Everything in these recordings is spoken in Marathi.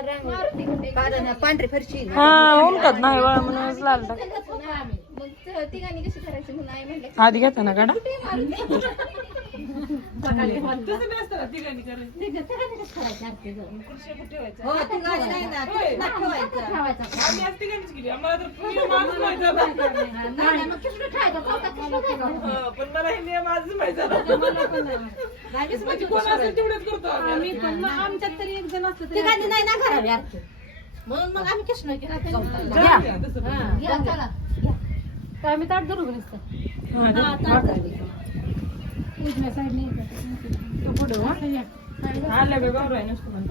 लाल रंग कारण पांढरी फरशी ना. हा उमटत नाही वळ म्हणूनच लाल टाक मग त- तिघांनी कशी करायची म्हणून आई म्हणलं आधी घेता ना गाडा हो ती मग हे म्हणजे. तेवढंच करतो आम्ही ती गाडी नाही ना खराब आहे म्हणून मग आम्ही कृष्ण जाऊ. द्या, तसं पण. आल्या बे गौराई नुसतं म्हण.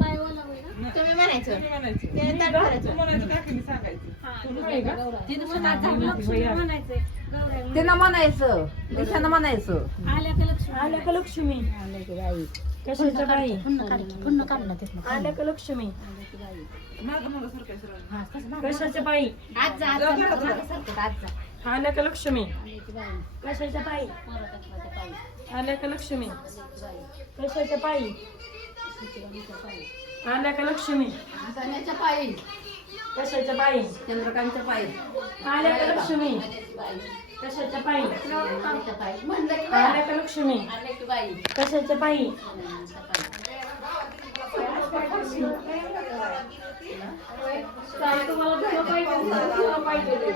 तुम्ही म्हणायचं. तुम्ही म्हणायचं. ते ताट काकीने सांगायचं. होय का? तिनं म्हणायचं. दिशानं म्हणायचं. आल्या का लक्ष्मी? कशाच्या बाई. आल्या का लक्ष्मी. कशाच्या बाई? आज जा आज जा मागं सरकत, आज जा. आल्या का लक्ष्मी? कशाच्या बाई. आल्या का लक्ष्मी? कशाच्या पायी आल्या का लक्ष्मी? जाण्याच्या पायी. कशाच्या पायी? चंद्रकांतच्या पायी. आल्या का लक्ष्मी? कशाच्या पायी? आल्या का लक्ष्मी? कशाच्या पायी? काय तुम्हाला पाहिजे